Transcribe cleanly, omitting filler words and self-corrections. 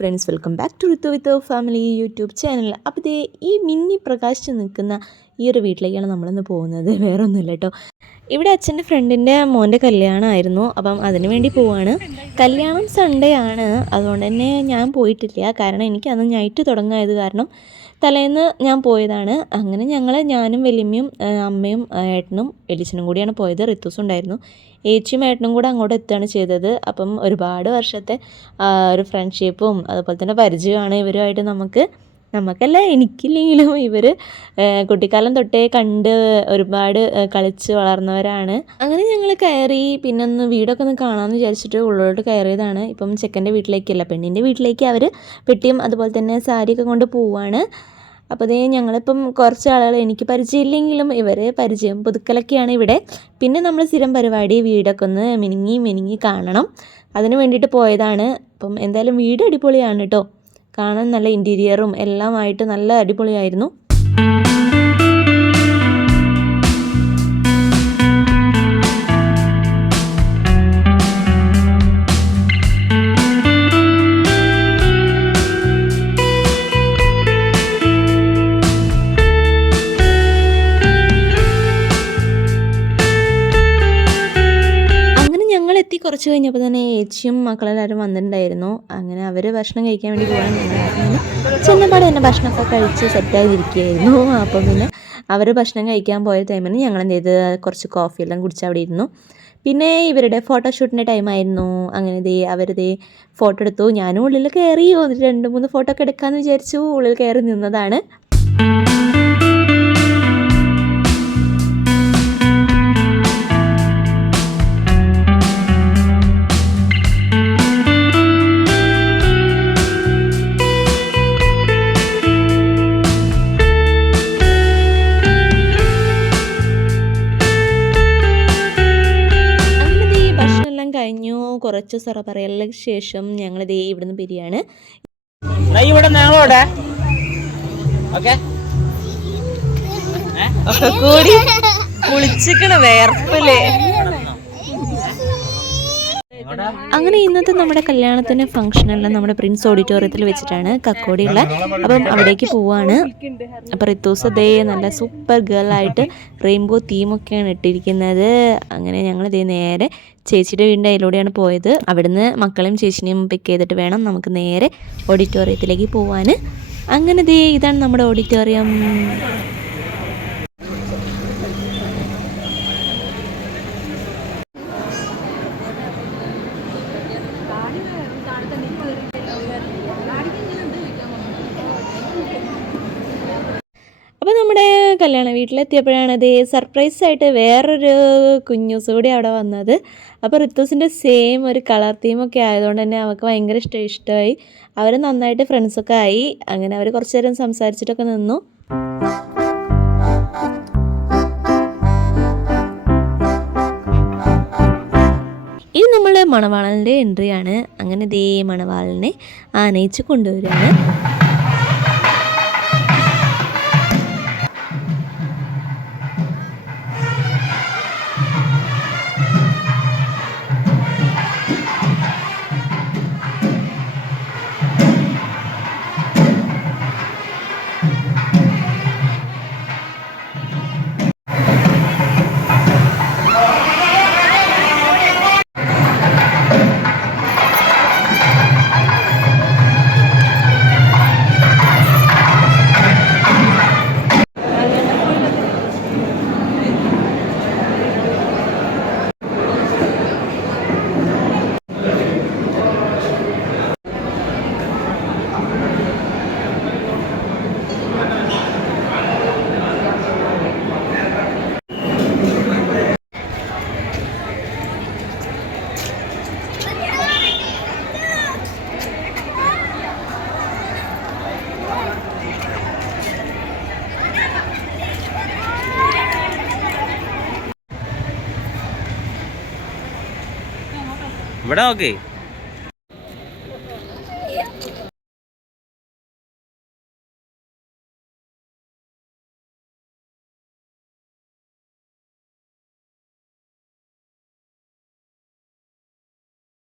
Friends, welcome back to Ritu with family YouTube channel. അപ്പോൾ ഈ മിന്നി പ്രകാശിച്ച് നിൽക്കുന്ന ഈ ഒരു വീട്ടിലേക്കാണ് നമ്മളിന്ന് പോകുന്നത്. വേറെ ഒന്നുമില്ല കേട്ടോ. ഇവിടെ അച്ഛൻ്റെ ഫ്രണ്ടിൻ്റെ മോൻ്റെ കല്യാണമായിരുന്നു. അപ്പം അതിന് വേണ്ടി പോവാണ്. കല്യാണം സൺഡേ ആണ്, അതുകൊണ്ട് തന്നെ ഞാൻ പോയിട്ടില്ല. കാരണം എനിക്ക് അന്ന് നൈറ്റ് തുടങ്ങായത് കാരണം തലേന്ന് ഞാൻ പോയതാണ്. അങ്ങനെ ഞാനും വല്യമ്മയും അമ്മയും ഏട്ടനും വലിയച്ഛനും കൂടിയാണ് പോയത്. ഋത്തുസും ഉണ്ടായിരുന്നു. ഏച്ചിയും ഏട്ടനും കൂടെ അങ്ങോട്ട് എത്തുകയാണ് ചെയ്തത്. അപ്പം ഒരുപാട് വർഷത്തെ ഒരു ഫ്രണ്ട്ഷിപ്പും അതുപോലെ തന്നെ പരിചയമാണ് ഇവരുമായിട്ട്. നമുക്കല്ല, എനിക്കില്ലെങ്കിലും ഇവർ കുട്ടിക്കാലം തൊട്ടേ കണ്ട് ഒരുപാട് കളിച്ച് വളർന്നവരാണ്. അങ്ങനെ ഞങ്ങൾ കയറി, പിന്നെ ഒന്ന് വീടൊക്കെ ഒന്ന് കാണാമെന്ന് വിചാരിച്ചിട്ട് ഉള്ളോട്ട് കയറിയതാണ്. ഇപ്പം ചെക്കൻ്റെ വീട്ടിലേക്കല്ല, പെണ്ണിൻ്റെ വീട്ടിലേക്ക് അവർ പെട്ടിയും അതുപോലെ തന്നെ സാരിയൊക്കെ കൊണ്ട് പോവുകയാണ്. അപ്പോൾ ഞങ്ങളിപ്പം കുറച്ച് ആളുകൾ, എനിക്ക് പരിചയമില്ലെങ്കിലും ഇവർ പരിചയം പുതുക്കലൊക്കെയാണ് ഇവിടെ. പിന്നെ നമ്മൾ സ്ഥിരം പരിപാടി വീടൊക്കെ ഒന്ന് മിനുങ്ങി കാണണം, അതിന് വേണ്ടിയിട്ട് പോയതാണ്. അപ്പം എന്തായാലും വീട് അടിപൊളിയാണ് കേട്ടോ. കാണാൻ നല്ല ഇൻറ്റീരിയറും എല്ലാമായിട്ട് നല്ല അടിപൊളിയായിരുന്നു. കുറച്ച് കഴിഞ്ഞപ്പോൾ തന്നെ ഏച്ചിയും മക്കളെല്ലാവരും വന്നിട്ടുണ്ടായിരുന്നു. അങ്ങനെ അവർ ഭക്ഷണം കഴിക്കാൻ വേണ്ടി പോകാൻ ചെന്നപാട് തന്നെ ഭക്ഷണമൊക്കെ കഴിച്ച് സെറ്റായിരിക്കുകയായിരുന്നു. അപ്പം പിന്നെ അവർ ഭക്ഷണം കഴിക്കാൻ പോയ ടൈമിന് ഞങ്ങൾ എന്ത് ചെയ്ത് കുറച്ച് കോഫിയെല്ലാം കുടിച്ച് അവിടെ ഇരുന്നു. പിന്നെ ഇവരുടെ ഫോട്ടോഷൂട്ടിൻ്റെ ടൈമായിരുന്നു. അങ്ങനെ അവർ ഫോട്ടോ എടുത്തു. ഞാനും ഉള്ളിൽ കയറി 2-3 ഫോട്ടോ ഒക്കെ എടുക്കാമെന്ന് വിചാരിച്ചു ഉള്ളിൽ കയറി നിന്നതാണ്. കഴിഞ്ഞു. കുറച്ച് സറ പറയലിന് ശേഷം ഞങ്ങൾ ഇവിടുന്ന് പിരിയാണ്. കൂടി കുളിച്ചിക്കണ വേർപ്പല്ലേ. അങ്ങനെ ഇന്നത്തെ നമ്മുടെ കല്യാണത്തിൻ്റെ ഫംഗ്ഷനെല്ലാം നമ്മുടെ പ്രിൻസ് ഓഡിറ്റോറിയത്തിൽ വെച്ചിട്ടാണ്, കക്കോടിയുള്ള. അപ്പം അവിടേക്ക് പോവാണ്. അപ്പം ഋത്തൂസ് നല്ല സൂപ്പർ ഗേളായിട്ട് റെയിൻബോ തീമൊക്കെയാണ് ഇട്ടിരിക്കുന്നത്. അങ്ങനെ ഞങ്ങൾ നേരെ ചേച്ചിയുടെ വീടിൻ്റെ അതിലൂടെയാണ് പോയത്. അവിടുന്ന് മക്കളെയും ചേച്ചിനെയും പിക്ക് ചെയ്തിട്ട് വേണം നമുക്ക് നേരെ ഓഡിറ്റോറിയത്തിലേക്ക് പോവാൻ. അങ്ങനെ ഇതാണ് നമ്മുടെ ഓഡിറ്റോറിയം. അപ്പോൾ നമ്മുടെ കല്യാണ വീട്ടിലെത്തിയപ്പോഴാണ് സർപ്രൈസായിട്ട് വേറൊരു കുഞ്ഞൂസ് കൂടി അവിടെ വന്നത്. അപ്പോൾ ഋത്തൂസിൻ്റെ സെയിം ഒരു കളർ തീമൊക്കെ ആയതുകൊണ്ട് തന്നെ അവൾക്ക് ഭയങ്കര ഇഷ്ടമായി. അവർ നന്നായിട്ട് ഫ്രണ്ട്സൊക്കെ ആയി. അങ്ങനെ അവർ കുറച്ച് നേരം സംസാരിച്ചിട്ടൊക്കെ നിന്നു. ഇനി നമ്മൾ മണവാളൻ്റെ എൻട്രിയാണ്. അങ്ങനെ മണവാളനെ ആനയിച്ച് കൊണ്ടുവരികയാണ്. ഇവിടെ ഓക്കെ.